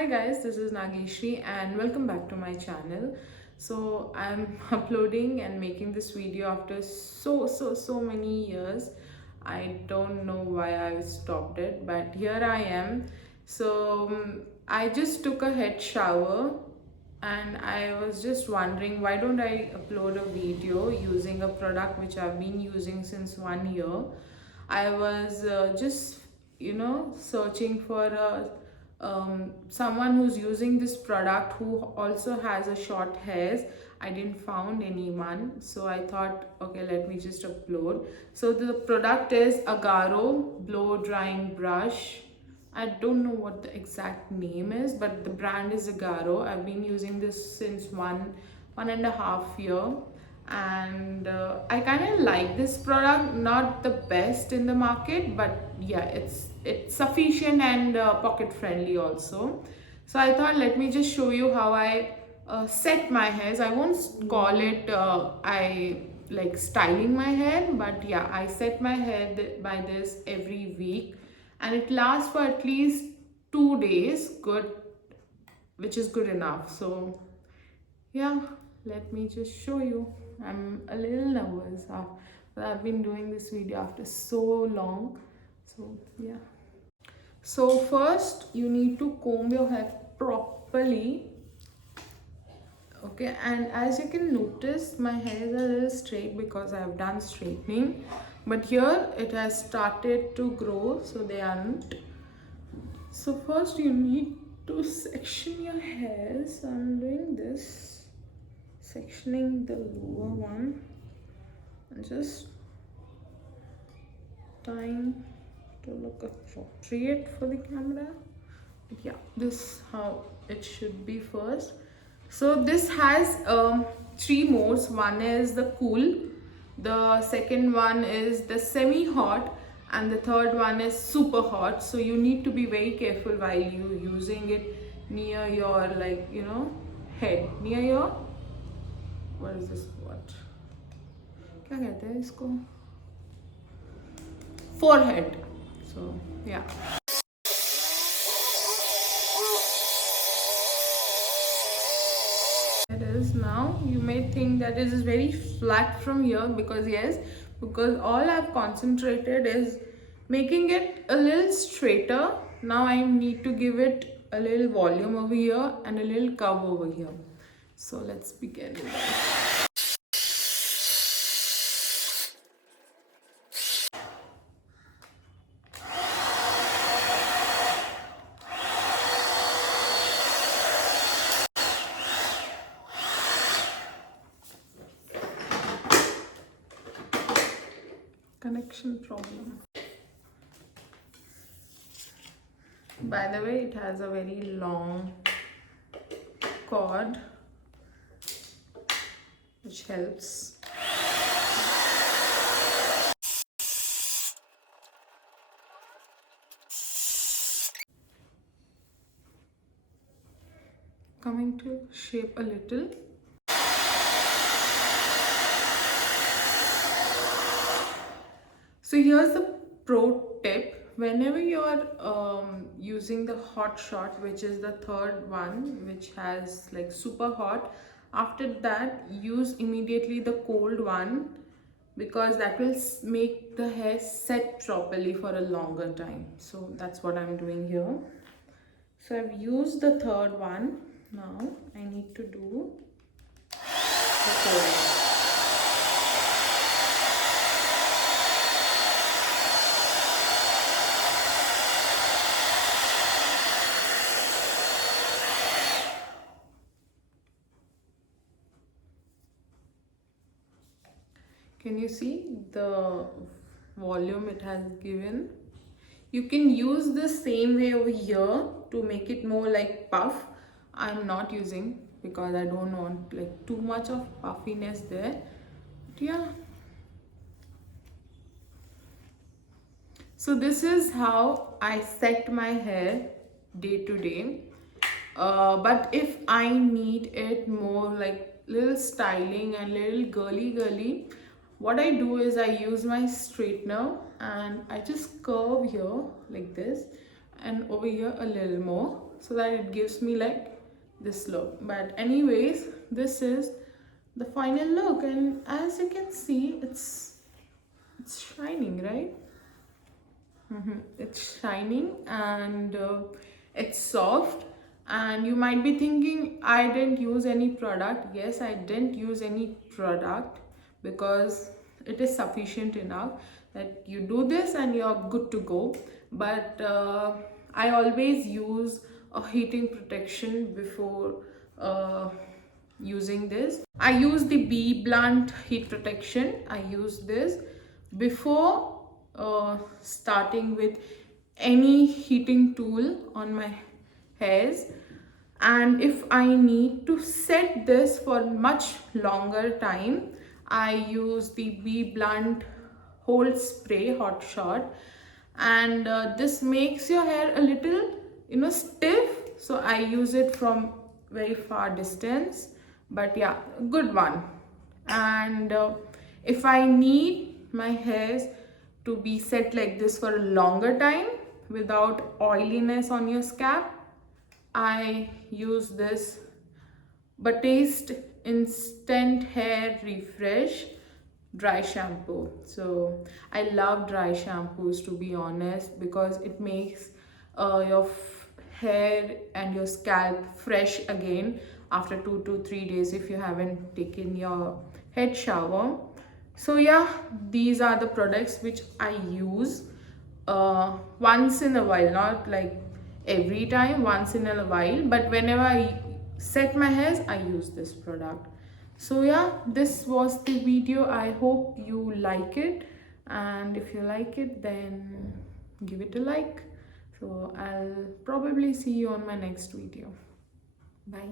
Hi guys, this is Nageshri and welcome back to my channel. So I'm uploading and making this video after so many years. I don't know why I stopped it, but here I am. I just took a head shower and I was just wondering, why don't I upload a video using a product which I've been using since 1 year. I was just searching for someone who's using this product who also has a short hairs. I didn't found anyone, so I thought, okay, let me just upload. So the product is AGARO blow drying brush. I don't know what the exact name is, but the brand is AGARO. I've been using this since one and a half year, and I kind of like this product. Not the best in the market, but yeah, it's sufficient and pocket friendly also. So I thought, let me just show you how I set my hairs. I won't call it I like styling my hair, but yeah, I set my hair by this every week, and it lasts for at least 2 days good, which is good enough. So yeah, let me just show you. I'm a little nervous, but I've been doing this video after so long. So yeah, so first you need to comb your hair properly. Okay, and as you can notice, my hair is a little straight because I've done straightening, but here it has started to grow, so they aren't. So first you need to section your hair. So I'm doing this, sectioning the lower one and just trying to look appropriate for the camera. But yeah, this how it should be first. So this has three modes. One is the cool, the second one is the semi-hot, and the third one is super hot. So you need to be very careful while you using it near your head, near your, what is this, what क्या कहते हैं इसको, forehead. So yeah, it is. Now you may think that it is very flat from here, because yes, because all I've concentrated is making it a little straighter. Now I need to give it a little volume over here and a little curve over here. So let's begin with that. Connection problem. By the way, it has a very long cord which helps. Coming to shape a little. So here's the pro tip. Whenever you're using the hot shot, which is the third one, which has like super hot, after that use immediately the cold one, because that will make the hair set properly for a longer time. So that's what I'm doing here. So I've used the third one. Now I need to do the cold one. Can you see the volume it has given? You can use the same way over here to make it more like puff. I'm not using because I don't want like too much of puffiness there. But yeah. So this is how I set my hair day to day. But if I need it more like little styling and little girly, what I do is I use my straightener and I just curve here like this and over here a little more. so that it gives me like this look. But anyways, this is the final look, and as you can see, it's shining, right? It's shining, and it's soft. And you might be thinking, I didn't use any product. Yes, I didn't use any product, because it is sufficient enough that you do this and you're good to go. But I always use a heating protection before using this. I use the Bee Blunt heat protection. I use this before starting with any heating tool on my hairs. And if I need to set this for much longer time, I use the Bee Blunt Hold Spray Hot Shot, and this makes your hair a little stiff, so I use it from very far distance. But yeah, good one. And if I need my hairs to be set like this for a longer time without oiliness on your scalp, I use this Batiste Instant Hair Refresh dry shampoo. So I love dry shampoos, to be honest, because it makes your hair and your scalp fresh again after 2 to 3 days if you haven't taken your head shower. So yeah, these are the products which I use once in a while, not like every time, once in a while, but whenever I set my hairs, I use this product. So yeah, this was the video. I hope you like it, and if you like it, then give it a like. So I'll probably see you on my next video. Bye.